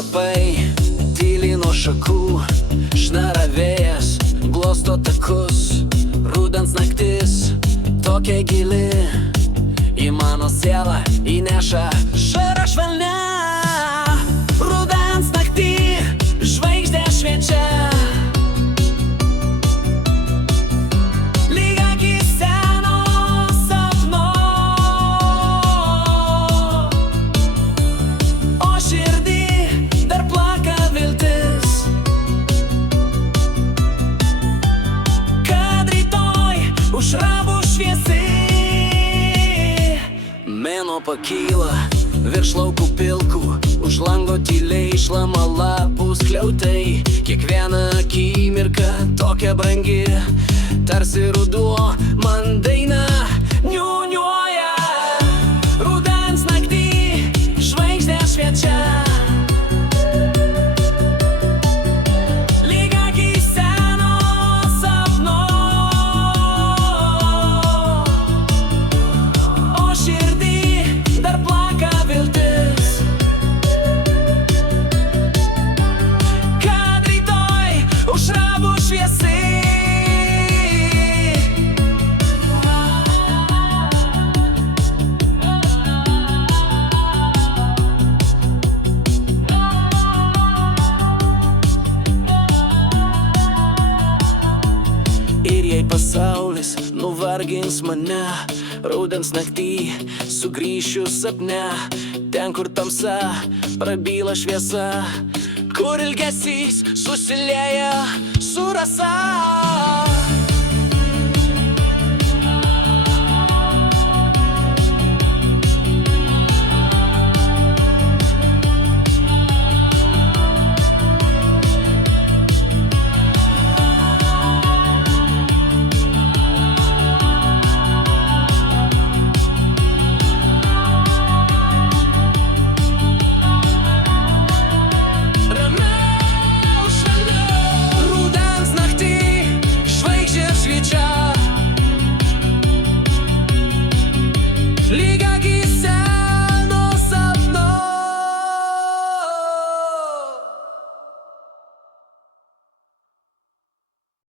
lapai, tyliai nuo šakų, šnara vėjas, glosto takus. Rudens naktis, tokia gili, į mano sielą įneša šarą švelnia. Rudens naktį žvaigždė šviečia, lyg akis seno sapno, o širdį dar plaka viltis, kad rytoj aušra bus šviesi. Mėnuo pakyla virš laukų pilkų, už lango tyliai šlama lapų skliautai. Kiekviena akimirka tokia brangi, tarsi ruduo man dainą niūniuoja. Rudens naktį žvaigždė šviečia, lyg akis seno sapno, o širdį dar plaka viltis, kad rytoj aušra bus šviesi. Ir jei pasaulis nuvargins mane, rudens naktį sugrįšiu sapne, ten kur tamsa prabyla šviesa, kur ilgesys susilieja su rasa.